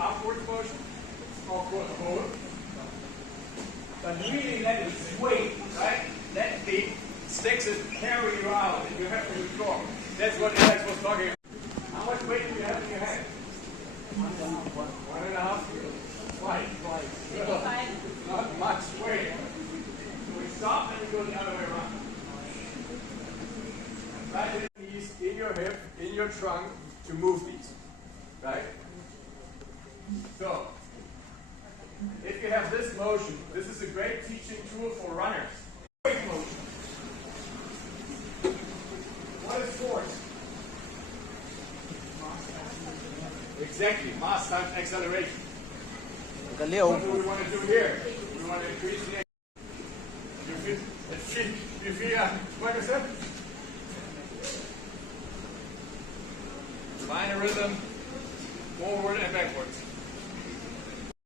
upward motion, it's called hold. But really let it sway, right? Let the sticks carry you out and you have to withdraw. That's what Alex was talking about. How much weight do you have in your head? 1.5 kilos. Why? Not much weight. So we stop and we go the other way around. Right in the knees, in your hip, in your trunk to move these. Right? So, if you have this motion, this is a great teaching tool for runners. Weight motion. What is force? Exactly, mass times acceleration. What do we want to do here? We want to increase the you feel what is that? Find a rhythm, forward and backwards.